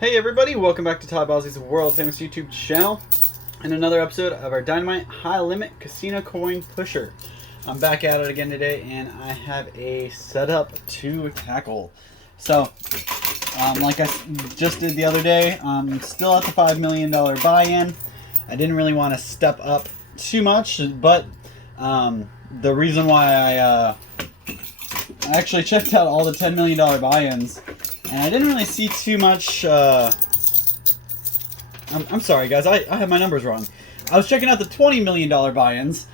Hey everybody, welcome back to Todd Bosley's world famous YouTube channel and another episode of our Dynamite High Limit Casino Coin Pusher. I'm back at it again today and I have a setup to tackle. So, like I just did the other day, I'm still at the $5 million buy-in. I didn't really want to step up too much, but the reason why I actually checked out all the $10 million buy-ins, and I didn't really see too much. I'm sorry, guys. I have my numbers wrong. I was checking out the $20 million buy-ins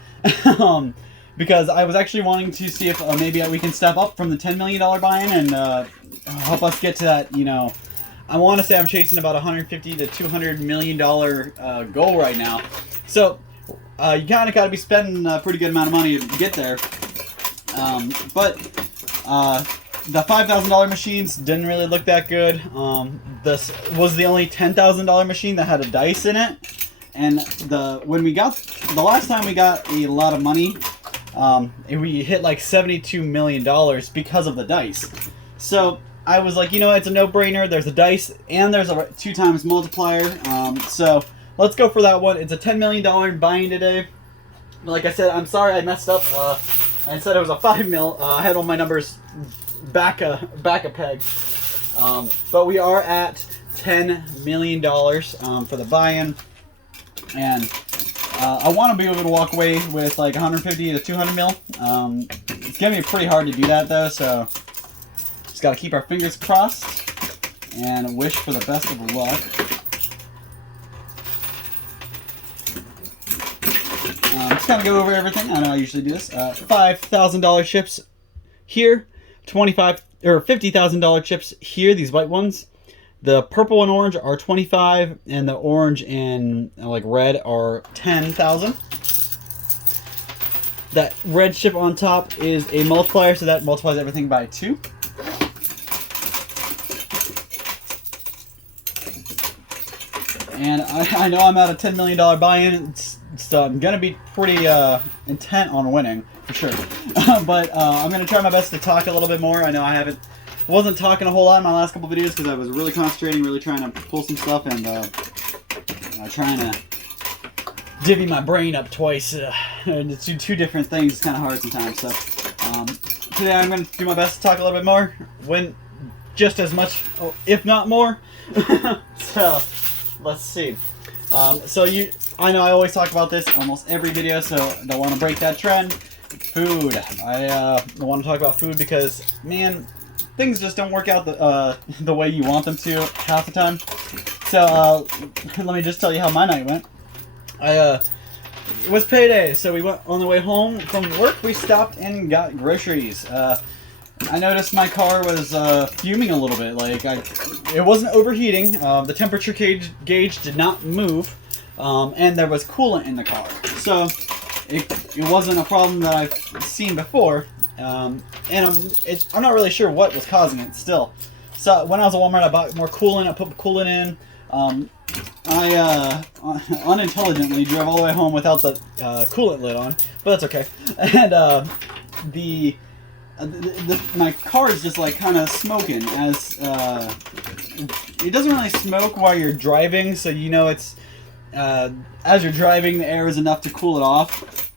because I was actually wanting to see if maybe we can step up from the $10 million buy-in and help us get to that, I want to say I'm chasing about $150 to $200 million goal right now. So you kind of got to be spending a pretty good amount of money to get there. The $5,000 machines didn't really look that good. This was the only $10,000 machine that had a dice in it. And the last time we got a lot of money, we hit like $72 million because of the dice. So I was like, it's a no-brainer. There's a dice and there's a 2 times multiplier. So let's go for that one. It's a $10 million buy-in today. Like I said, I'm sorry I messed up. I said it was a 5 mil. I had all my numbers back a peg. But we are at $10 million for the buy-in. And I want to be able to walk away with like 150 to 200 mil. It's going to be pretty hard to do that though, so just got to keep our fingers crossed and wish for the best of luck. Just kind of go over everything. I know I usually do this. $5,000 chips here, $50,000 chips here. These white ones. The purple and orange are 25, and the orange and like red are 10,000. That red chip on top is a multiplier, so that multiplies everything by 2. And I know I'm at a $10 million buy-in, so I'm going to be pretty intent on winning, for sure. But I'm going to try my best to talk a little bit more. I know I wasn't talking a whole lot in my last couple videos because I was really concentrating, really trying to pull some stuff, and trying to divvy my brain up twice. To do 2 different things is kind of hard sometimes. So today I'm going to do my best to talk a little bit more, win just as much, if not more. So let's see. I know I always talk about this almost every video, so I don't want to break that trend. Food. I want to talk about food because, man, things just don't work out the way you want them to half the time. So let me just tell you how my night went. It was payday, so we went on the way home from work. We stopped and got groceries. I noticed my car was fuming a little bit. Like it wasn't overheating. The temperature gauge did not move, and there was coolant in the car. So it wasn't a problem that I've seen before. And I'm not really sure what was causing it still. So when I was at Walmart, I bought more coolant. I put coolant in. I unintelligently drove all the way home without the coolant lid on, but that's okay. And my car is just like kind of smoking as it doesn't really smoke while you're driving, so it's as you're driving the air is enough to cool it off,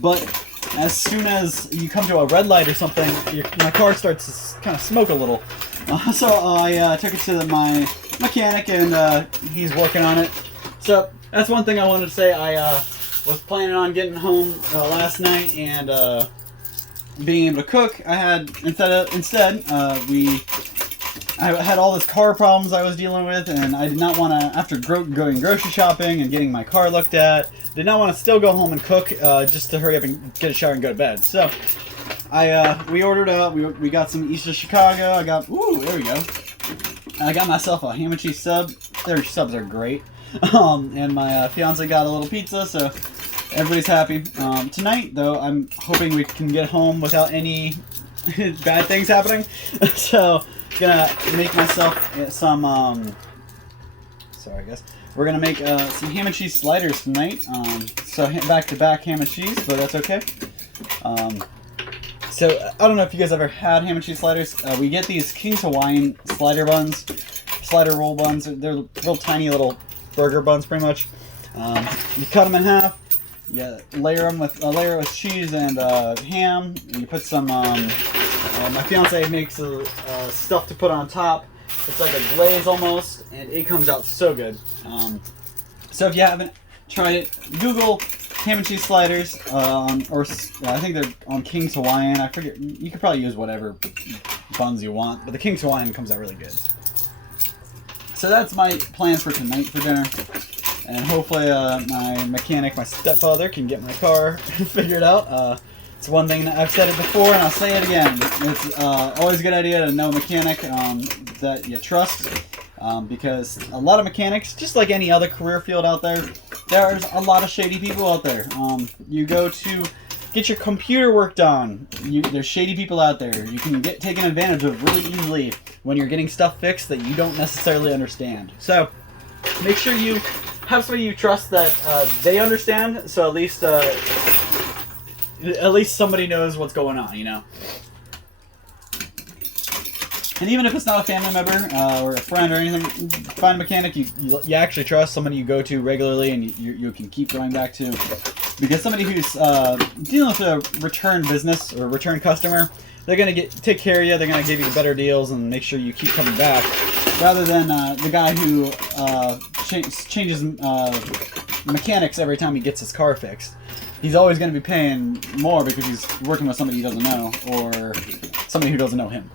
but as soon as you come to a red light or something, my car starts to kind of smoke a little. So I took it to my mechanic and he's working on it. So that's one thing I wanted to say. I was planning on getting home last night and being able to cook. I had I had all this car problems I was dealing with, and I did not want to, after going grocery shopping and getting my car looked at, did not want to still go home and cook just to hurry up and get a shower and go to bed. So we ordered we got some East of Chicago. There we go. I got myself a ham and cheese sub. Their subs are great. And my fiance got a little pizza, so everybody's happy. Tonight, though, I'm hoping we can get home without any bad things happening. So, gonna make myself some, sorry guys. We're gonna make some ham and cheese sliders tonight. So back-to-back ham and cheese, but that's okay. So I don't know if you guys ever had ham and cheese sliders. We get these King's Hawaiian slider buns. slider roll buns. They're real tiny little burger buns, pretty much. You cut them in half. You layer it with cheese and ham. You put some. My fiance makes stuff to put on top. It's like a glaze almost, and it comes out so good. So if you haven't tried it, Google ham and cheese sliders, or I think they're on King's Hawaiian. I forget. You could probably use whatever buns you want, but the King's Hawaiian comes out really good. So that's my plan for tonight for dinner, and hopefully my mechanic, my stepfather, can get my car figured out. It's one thing that I've said it before, and I'll say it again. It's always a good idea to know a mechanic that you trust, because a lot of mechanics, just like any other career field out there, there's a lot of shady people out there. You go to get your computer work done, there's shady people out there. You can get taken advantage of really easily when you're getting stuff fixed that you don't necessarily understand. So make sure you have somebody you trust that they understand, so at least somebody knows what's going on, you know. And even if it's not a family member or a friend or anything, find a mechanic you actually trust, somebody you go to regularly and you can keep going back to. Because somebody who's dealing with a return business or return customer, they're going to take care of you, they're going to give you the better deals and make sure you keep coming back. Rather than the guy who changes mechanics every time he gets his car fixed. He's always going to be paying more because he's working with somebody he doesn't know or somebody who doesn't know him.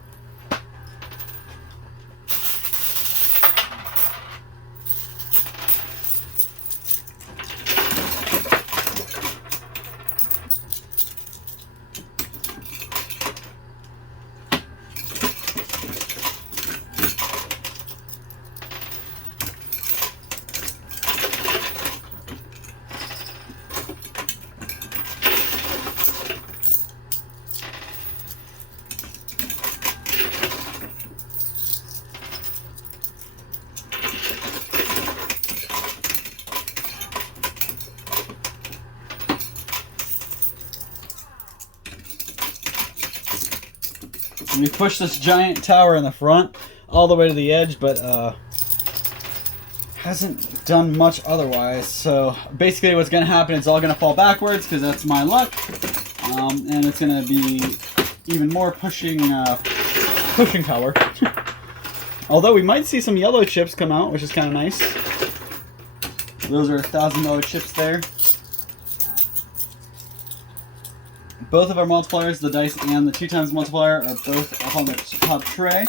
We pushed this giant tower in the front all the way to the edge, but hasn't done much otherwise. So basically what's going to happen is it's all going to fall backwards because that's my luck. And it's going to be even more pushing power. Although we might see some yellow chips come out, which is kind of nice. Those are $1,000 chips there. Both of our multipliers, the dice and the 2x multiplier, are both up on the top tray.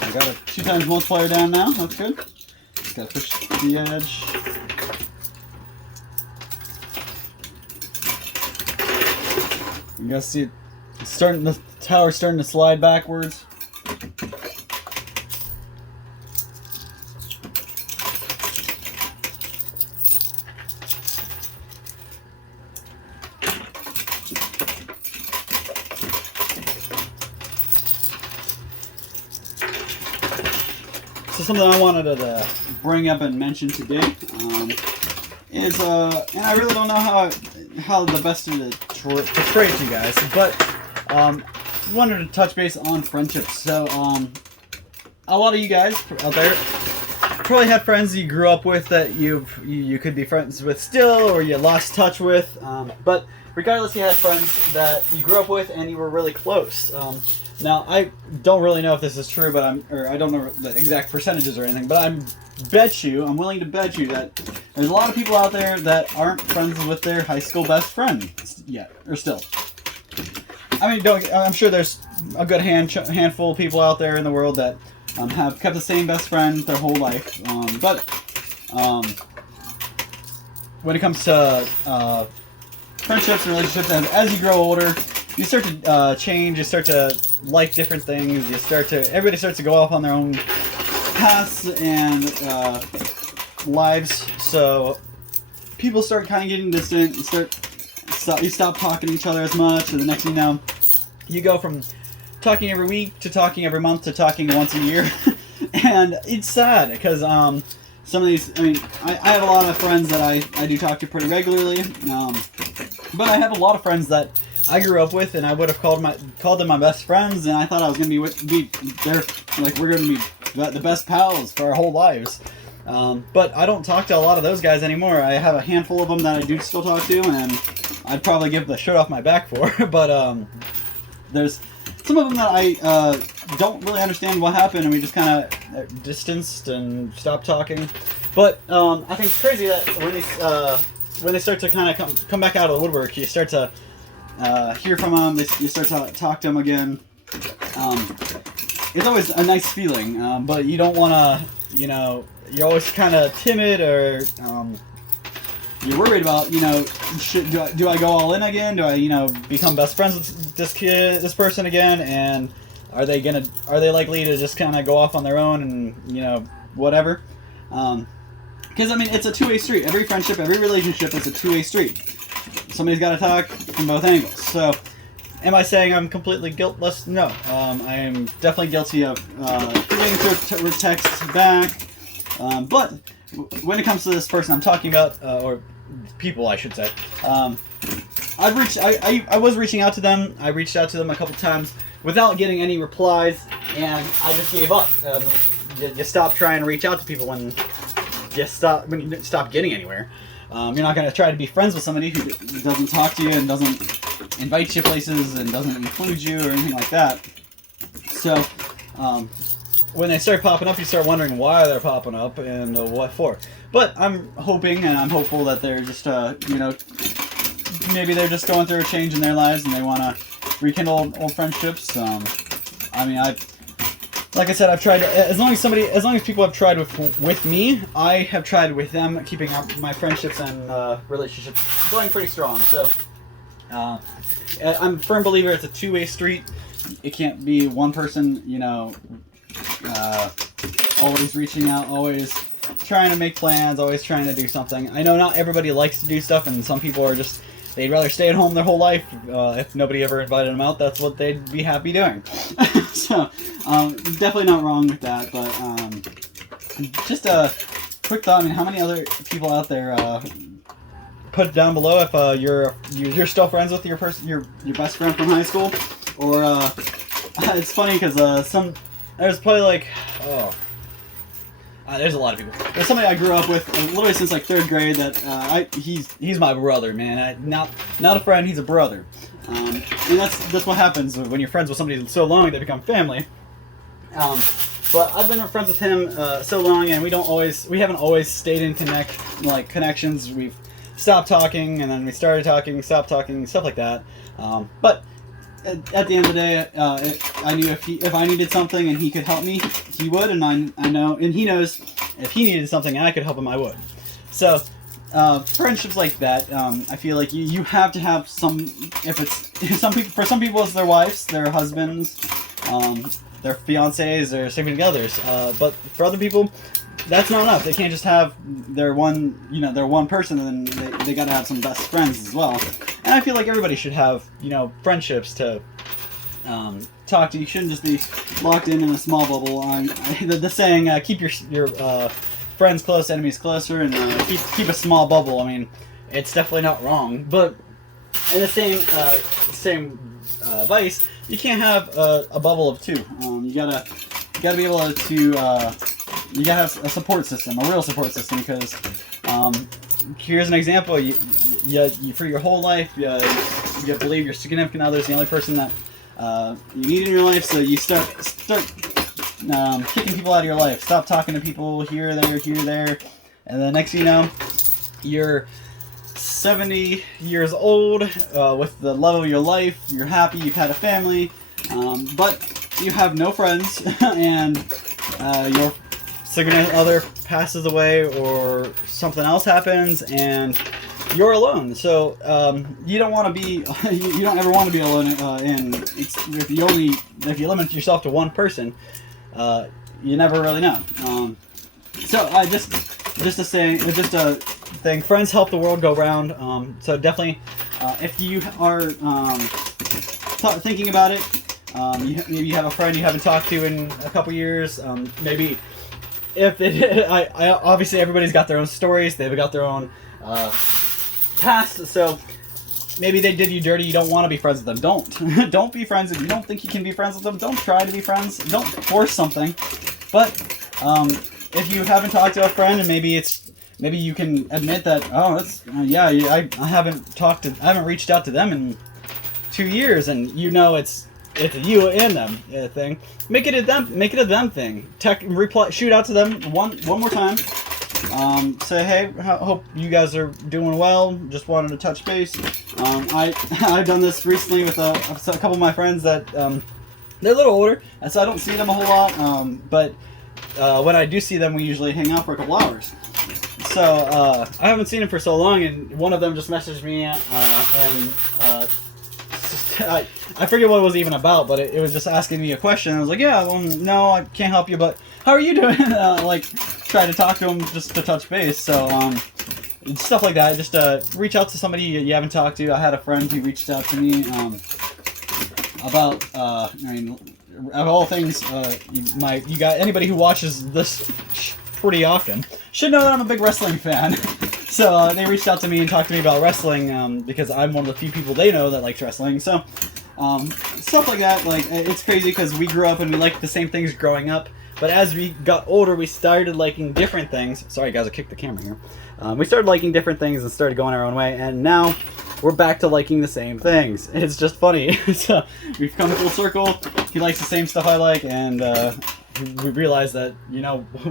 I got a 2x multiplier down now, that's good. Just gotta push the edge. You guys see it starting, the tower's starting to slide backwards. So something I wanted to bring up and mention today is, and I really don't know how the best to portray it to you guys, but wanted to touch base on friendships. So a lot of you guys out there probably have friends you grew up with that you could be friends with still, or you lost touch with. But regardless, you had friends that you grew up with and you were really close. Now, I don't really know if this is true, but I don't know the exact percentages or anything, but I'm willing to bet you that there's a lot of people out there that aren't friends with their high school best friend yet, or still. I mean, I'm sure there's a good handful of people out there in the world that have kept the same best friend their whole life. But when it comes to friendships and relationships, as you grow older, you start to change. You start to like different things. Everybody starts to go off on their own paths and lives. So people start kind of getting distant. You stop talking to each other as much, and the next thing you know, you go from talking every week to talking every month to talking once a year. And it's sad because some of these, I mean, I have a lot of friends that I do talk to pretty regularly, but I have a lot of friends that I grew up with, and I would have called them my best friends, and I thought I was going to be there, like we're going to be the best pals for our whole lives. But I don't talk to a lot of those guys anymore. I have a handful of them that I do still talk to, and I'd probably give the shirt off my back for. But there's some of them that I don't really understand what happened, and we just kind of distanced and stopped talking. But I think it's crazy that when they start to kind of come back out of the woodwork, you start to hear from them. You start to talk to them again. It's always a nice feeling, but you don't want to, you're always kind of timid, or you're worried about, do I go all in again? Do I, become best friends with this person again? And are they likely to just kind of go off on their own and, whatever? Because, I mean, it's a two-way street. Every friendship, every relationship is a two-way street. Somebody's got to talk from both angles. So, am I saying I'm completely guiltless? No. I am definitely guilty of forgetting to text back. But when it comes to this person I'm talking about, or people, I should say, I was reaching out to them. I reached out to them a couple times without getting any replies, and I just gave up. You stop trying to reach out to people when you stop getting anywhere. You're not going to try to be friends with somebody who doesn't talk to you and doesn't invite you places and doesn't include you or anything like that. So, when they start popping up, you start wondering why they're popping up and what for. But I'm hoping and I'm hopeful that they're just, maybe they're just going through a change in their lives and they want to rekindle old friendships. Like I said, I've tried. As long as people have tried with me, I have tried with them, keeping up my friendships and relationships going pretty strong. So, I'm a firm believer it's a two-way street. It can't be one person, always reaching out, always trying to make plans, always trying to do something. I know not everybody likes to do stuff, and some people are just, they'd rather stay at home their whole life. If nobody ever invited them out, that's what they'd be happy doing. So, definitely not wrong with that, but just a quick thought. I mean, how many other people out there, put it down below if you're still friends with your best friend from high school, or it's funny because there's probably there's a lot of people. There's somebody I grew up with literally since like 3rd grade that he's my brother, man. Not a friend, he's a brother. And that's what happens when you're friends with somebody so long they become family. But I've been friends with him so long, and we haven't always stayed in connections. We've stopped talking, and then we started talking, stopped talking, stuff like that. But at the end of the day, I knew if I needed something and he could help me, he would, and I know, and he knows if he needed something and I could help him, I would. So, friendships like that, I feel like you have to have some. For some people it's their wives, their husbands, their fiancés, their significant others. But for other people, that's not enough. They can't just have their one person, and then they got to have some best friends as well. And I feel like everybody should have, friendships to talk to. You shouldn't just be locked in a small bubble. The saying, keep your friends close, enemies closer, and keep a small bubble. I mean, it's definitely not wrong. But in the same advice, you can't have a bubble of two. You gotta be able to. You gotta have a support system, a real support system, because here's an example. You for your whole life, you believe your significant other is the only person that you need in your life, so you start kicking people out of your life. Stop talking to people here, there, and the next thing you know, you're 70 years old with the love of your life. You're happy, you've had a family, but you have no friends, and your significant other passes away or something else happens and you're alone. So you don't want to be, you don't ever want to be alone. If you limit yourself to one person, you never really know. So I just a thing. Friends help the world go round. So definitely, if you are thinking about it, maybe you have a friend you haven't talked to in a couple years. Maybe if it, obviously everybody's got their own stories. They've got their own past. So maybe they did you dirty. You don't want to be friends with them. Don't be friends if you don't think you can be friends with them. Don't try to be friends. Don't force something. But if you haven't talked to a friend and maybe you can admit that, oh, that's I haven't reached out to them in 2 years, and you know it's you and them thing. Make it a them thing. Shoot out to them one more time. Say, hey, hope you guys are doing well. Just wanted to touch base. I've done this recently with a couple of my friends that they're a little older, and so I don't see them a whole lot. But when I do see them, we usually hang out for a couple hours. So I haven't seen him for so long, and one of them just messaged me, I forget what it was even about, but it was just asking me a question. I was like, yeah, well, no, I can't help you, but how are you doing? Try to talk to him just to touch base. So stuff like that. Just reach out to somebody you haven't talked to. I had a friend who reached out to me about, of all things, you got anybody who watches this pretty often should know that I'm a big wrestling fan. So they reached out to me and talked to me about wrestling because I'm one of the few people they know that likes wrestling. So stuff like that. It's crazy because we grew up and we liked the same things growing up. But as we got older, we started liking different things. Sorry, guys, I kicked the camera here. We started liking different things and started going our own way. And now we're back to liking the same things. It's just funny. So we've come full circle. He likes the same stuff I like. And we realized that,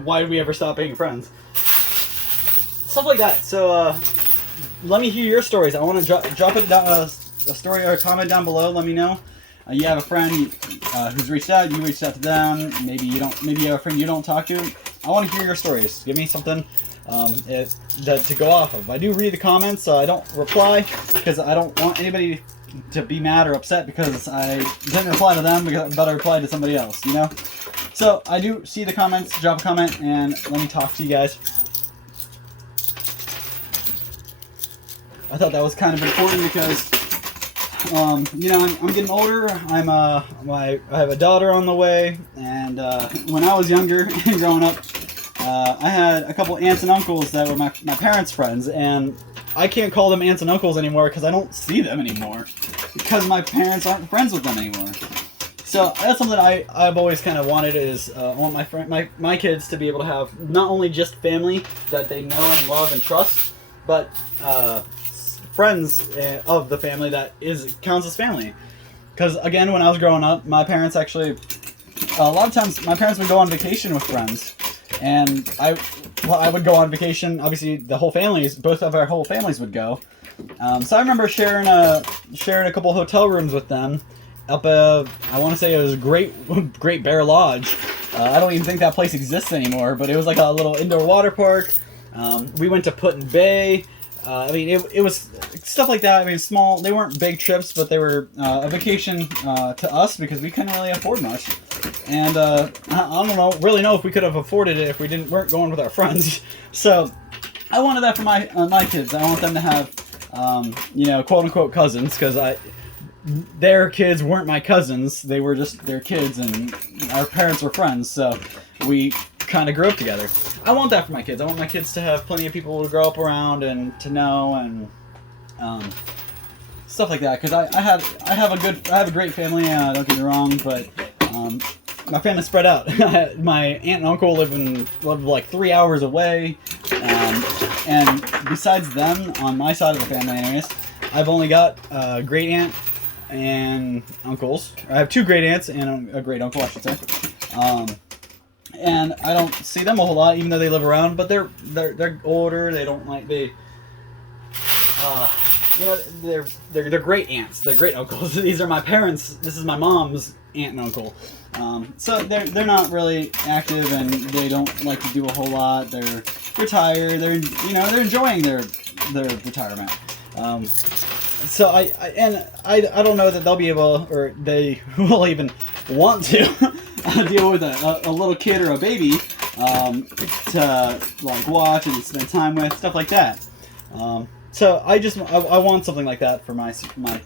why did we ever stop being friends? Stuff like that. So let me hear your stories. I want to drop it down, a story or a comment down below. Let me know. You have a friend who's reached out. You reached out to them. Maybe you don't. Maybe you have a friend you don't talk to. I want to hear your stories. Give me something to go off of. I do read the comments. So I don't reply because I don't want anybody to be mad or upset because I didn't reply to them because I better reply to somebody else. So I do see the comments. Drop a comment and let me talk to you guys. I thought that was kind of important because, I'm getting older. I have a daughter on the way, and when I was younger and growing up, I had a couple aunts and uncles that were my parents' friends, and I can't call them aunts and uncles anymore because I don't see them anymore because my parents aren't friends with them anymore. So that's something I've always kind of wanted is I want my kids to be able to have not only just family that they know and love and trust, but friends of the family that counts as family. Because again, when I was growing up, my parents actually, a lot of times my parents would go on vacation with friends, and I would go on vacation. Obviously, both of our whole families would go. So I remember sharing a couple hotel rooms with them up I want to say it was Great Bear Lodge. I don't even think that place exists anymore, but it was like a little indoor water park. We went to Put-in Bay. It was stuff like that. Small. They weren't big trips, but they were a vacation to us because we couldn't really afford much. And I don't really know if we could have afforded it if we weren't going with our friends. So I wanted that for my kids. I want them to have, quote unquote cousins because their kids weren't my cousins. They were just their kids, and our parents were friends. So we kind of grew up together. I want that for my kids. I want my kids to have plenty of people to grow up around and to know and stuff like that. Because I have a great family. Don't get me wrong, but my family's spread out. My aunt and uncle live like 3 hours away, and besides them, on my side of the family, anyways, I've only got a great aunt and uncles. I have 2 great aunts and a great uncle, I should say. And I don't see them a whole lot, even though they live around. But they're older. They don't like you know, they're great aunts. They're great uncles. These are my parents. This is my mom's aunt and uncle. So they're not really active, and they don't like to do a whole lot. They're retired. They're enjoying their retirement. So I don't know that they'll be able, or they will even want to deal with a little kid or a baby to like watch and spend time with, stuff like that. So I want something like that for my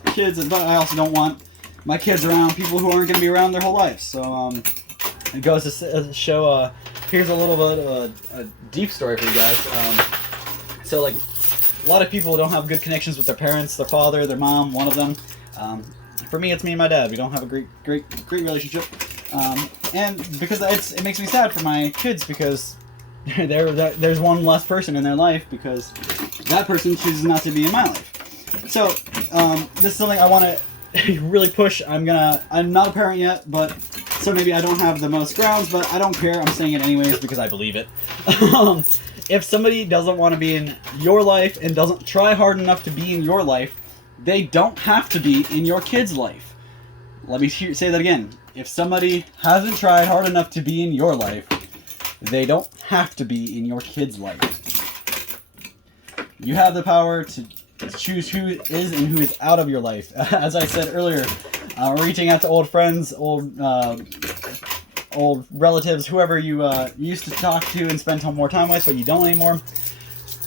kids, but I also don't want my kids around people who aren't going to be around their whole life. So it goes to show. Here's a little bit of a deep story for you guys. So like, a lot of people don't have good connections with their parents, their father, their mom, one of them. For me, it's me and my dad. We don't have a great relationship, and because it makes me sad for my kids, because there's one less person in their life because that person chooses not to be in my life. So this is something I want to really push. I'm not a parent yet, but so maybe I don't have the most grounds, but I don't care. I'm saying it anyways because I believe it. If somebody doesn't want to be in your life and doesn't try hard enough to be in your life, they don't have to be in your kid's life. Let me say that again. If somebody hasn't tried hard enough to be in your life, they don't have to be in your kid's life. You have the power to choose who is and who is out of your life. As I said earlier, reaching out to old friends, old relatives, whoever you used to talk to and spend more time with, but you don't anymore,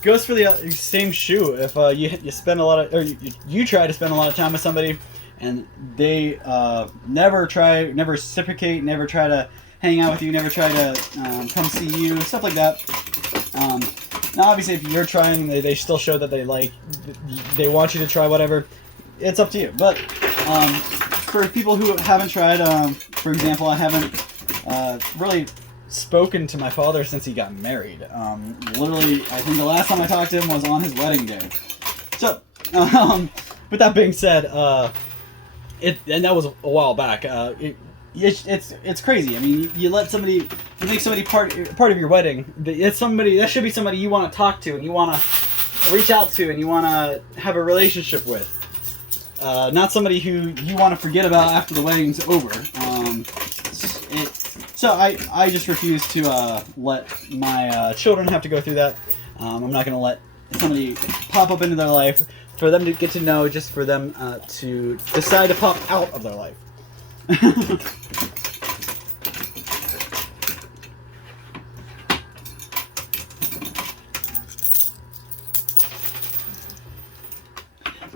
goes for the same shoe. If you spend a lot of, or you try to spend a lot of time with somebody, and they never reciprocate, never try to hang out with you, never try to come see you, stuff like that. Now, obviously, if you're trying, they still show that they want you to try whatever. It's up to you. But for people who haven't tried, for example, I haven't really spoken to my father since he got married. Literally, I think the last time I talked to him was on his wedding day. So, with that being said, and that was a while back. It's crazy. I mean, you make somebody part of your wedding. That should be somebody you want to talk to and you want to reach out to and you want to have a relationship with. Not somebody who you want to forget about after the wedding's over. So I just refuse to let my children have to go through that. I'm not going to let somebody pop up into their life for them to get to know, just for them to decide to pop out of their life.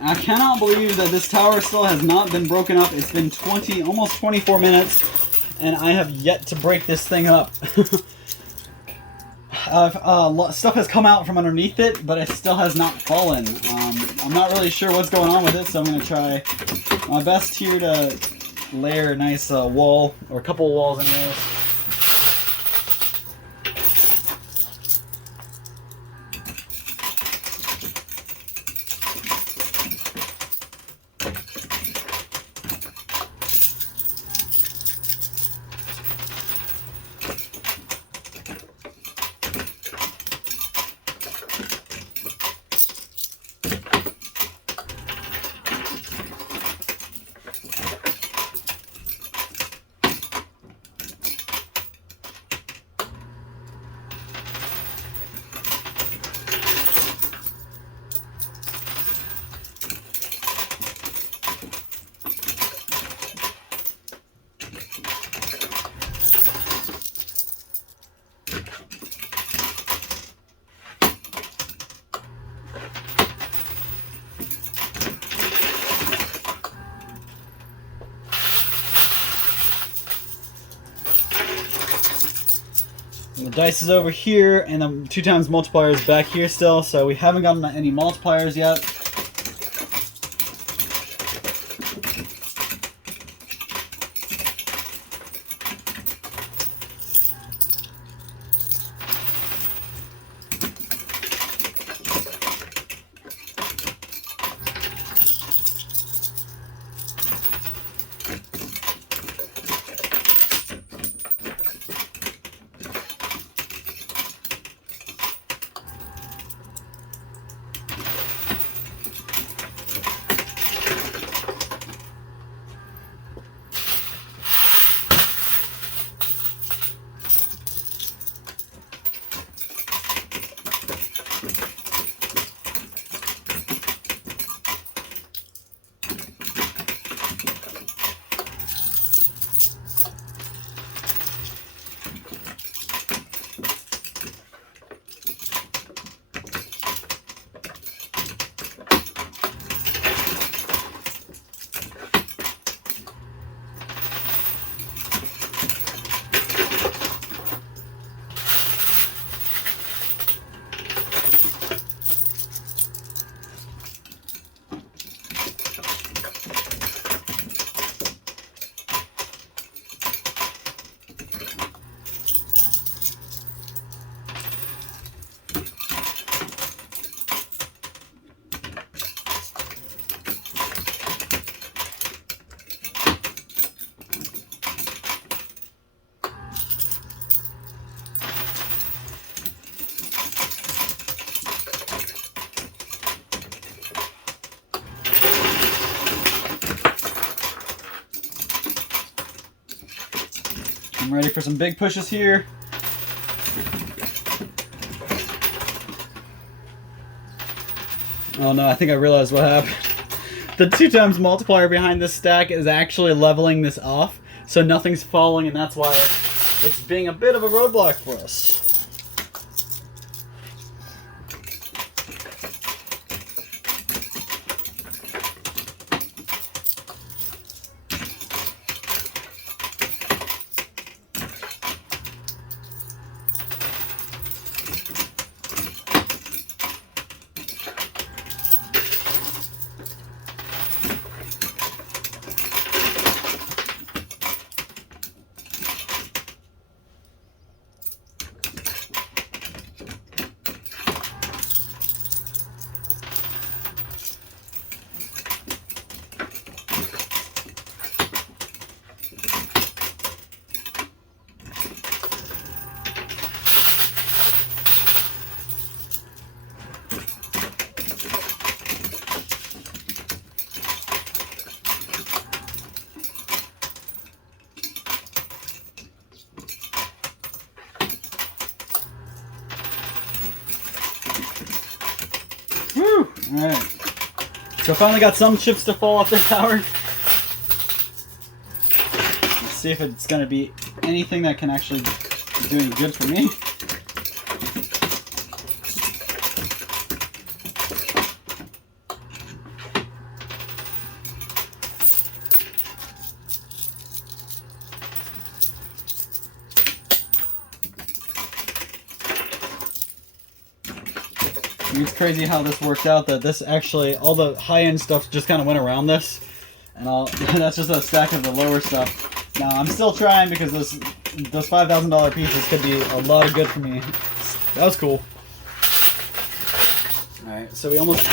I cannot believe that this tower still has not been broken up. It's been almost 24 minutes, and I have yet to break this thing up. Stuff has come out from underneath it, but it still has not fallen. I'm not really sure what's going on with it, so I'm going to try my best here to layer a nice wall, or a couple of walls anyways. And the dice is over here, and the 2 times multiplier is back here still, so we haven't gotten any multipliers yet. I'm ready for some big pushes here. Oh no, I think I realized what happened. The 2 times multiplier behind this stack is actually leveling this off, so nothing's falling, and that's why it's being a bit of a roadblock for us. Woo! Alright. So I finally got some chips to fall off the tower. Let's see if it's going to be anything that can actually do any good for me. It's crazy how this worked out, that this actually, all the high-end stuff just kind of went around this, and that's just a stack of the lower stuff. Now, I'm still trying because those $5,000 pieces could be a lot of good for me. That was cool. Alright, so we almost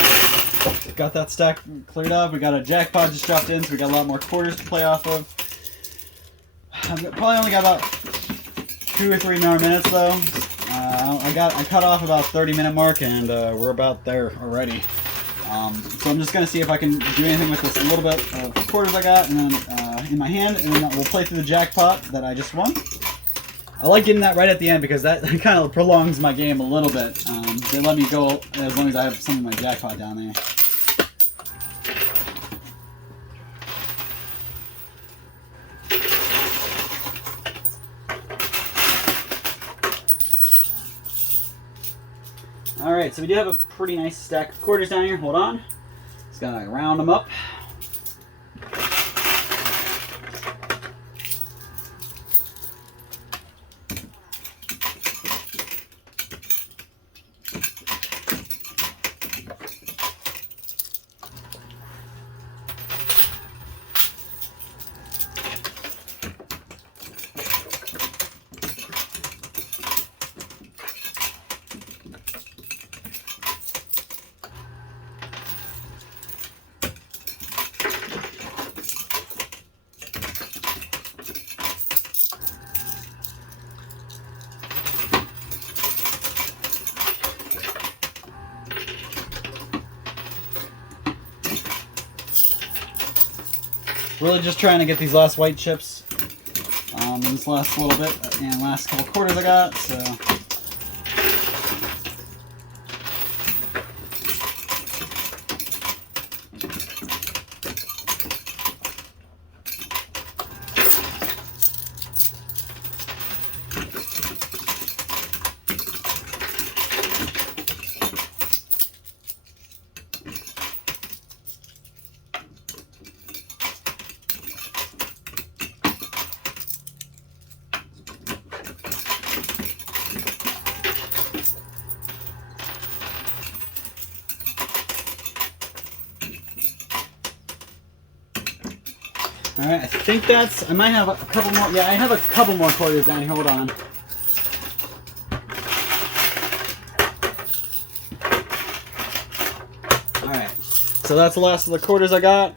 got that stack cleared up. We got a jackpot just dropped in, so we got a lot more quarters to play off of. I've probably only got about 2 or 3 more minutes, though. I cut off about 30-minute mark, and we're about there already. So I'm just gonna see if I can do anything with this little bit of quarters I got, and then in my hand, and then we'll play through the jackpot that I just won. I like getting that right at the end because that kind of prolongs my game a little bit. They let me go as long as I have some of my jackpot down there. Alright, so we do have a pretty nice stack of quarters down here. Hold on. Just gotta round them up. Really just trying to get these last white chips in this last little bit and last couple quarters I got, so. Alright, I think that's, I might have a couple more, yeah, I have a couple more quarters down here, hold on. Alright, so that's the last of the quarters I got.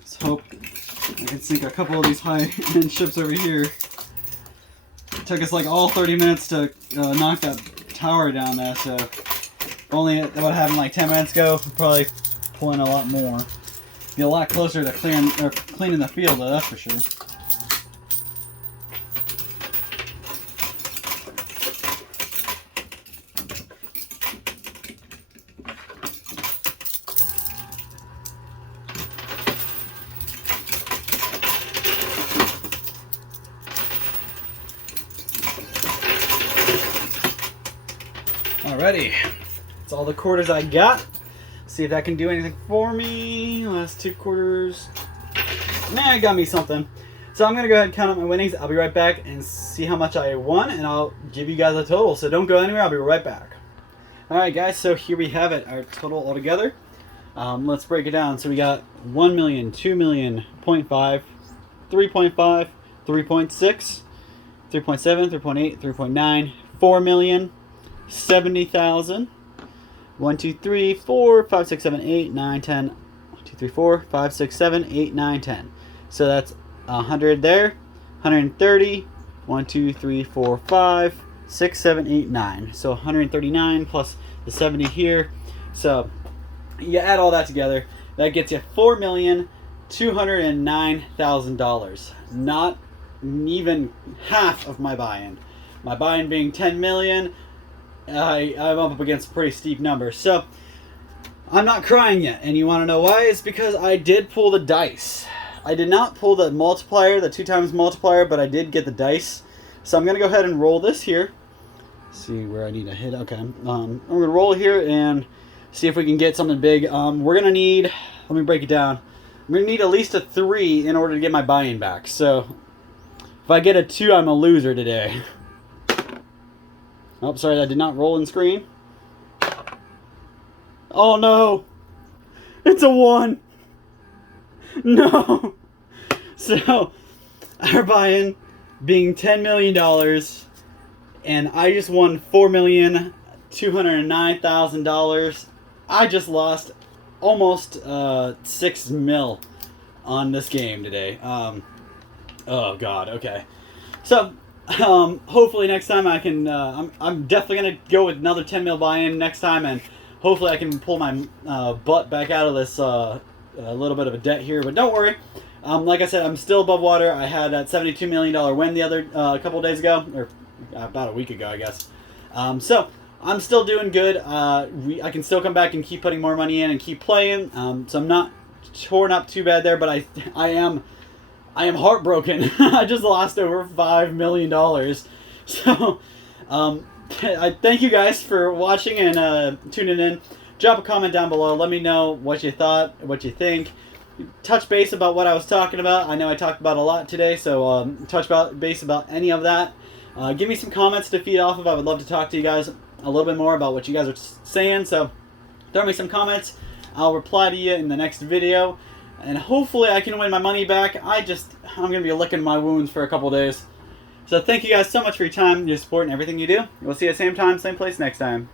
Let's hope I can sink a couple of these high-end chips over here. It took us like all 30 minutes to knock that tower down there, so if only that would have happened like 10 minutes ago, probably pulling a lot more. Get a lot closer to cleaning the field, though, that's for sure. Alrighty, that's all the quarters I got. See if that can do anything for me. Last 2 quarters. Nah, it got me something. So I'm gonna go ahead and count up my winnings. I'll be right back and see how much I won, and I'll give you guys a total. So don't go anywhere. I'll be right back. Alright guys, so here we have it, our total altogether. Let's break it down. So we got 1 million, 2 million, 0.5, 3.5, 3.6, 3.7, 3.8, 3.9, 4 million, 70,000. 1, 2, 3, 4, 5, 6, 7, 8, 9, 10. 1, 2, 3, 4, 5, 6, 7, 8, 9, 10. So that's 100 there. 130. 1, 2, 3, 4, 5, 6, 7, 8, 9. So 139 plus the 70 here. So you add all that together, that gets you $4,209,000. Not even half of my buy-in. My buy-in being 10 million. I'm up against a pretty steep number. So I'm not crying yet, and you want to know why? It's because I did pull the dice. I did not pull the multiplier, the 2 times multiplier, but I did get the dice. So I'm going to go ahead and roll this here. See where I need to hit. Okay, I'm going to roll here and see if we can get something big. We're going to need, let me break it down. I'm going to need at least a 3 in order to get my buy-in back. So if I get a 2, I'm a loser today. Oh, sorry, that did not roll in screen. Oh no! It's a 1! No! So, our buy-in being $10 million, and I just won $4,209,000. I just lost almost 6 mil on this game today. Oh god, okay. So, hopefully next time I can, I'm definitely going to go with another 10 mil buy-in next time, and hopefully I can pull my butt back out of this a little bit of a debt here, but don't worry. Like I said, I'm still above water. I had that $72 million win the other couple days ago, or about a week ago, I guess. So I'm still doing good. I can still come back and keep putting more money in and keep playing. So I'm not torn up too bad there, but I am heartbroken. I just lost over $5 million. So, I thank you guys for watching and tuning in. Drop a comment down below. Let me know what you thought, what you think. Touch base about what I was talking about. I know I talked about a lot today, so touch base about any of that. Give me some comments to feed off of. I would love to talk to you guys a little bit more about what you guys are saying. So, throw me some comments. I'll reply to you in the next video. And hopefully I can win my money back. I'm going to be licking my wounds for a couple days. So thank you guys so much for your time, your support, and everything you do. We'll see you at the same time, same place next time.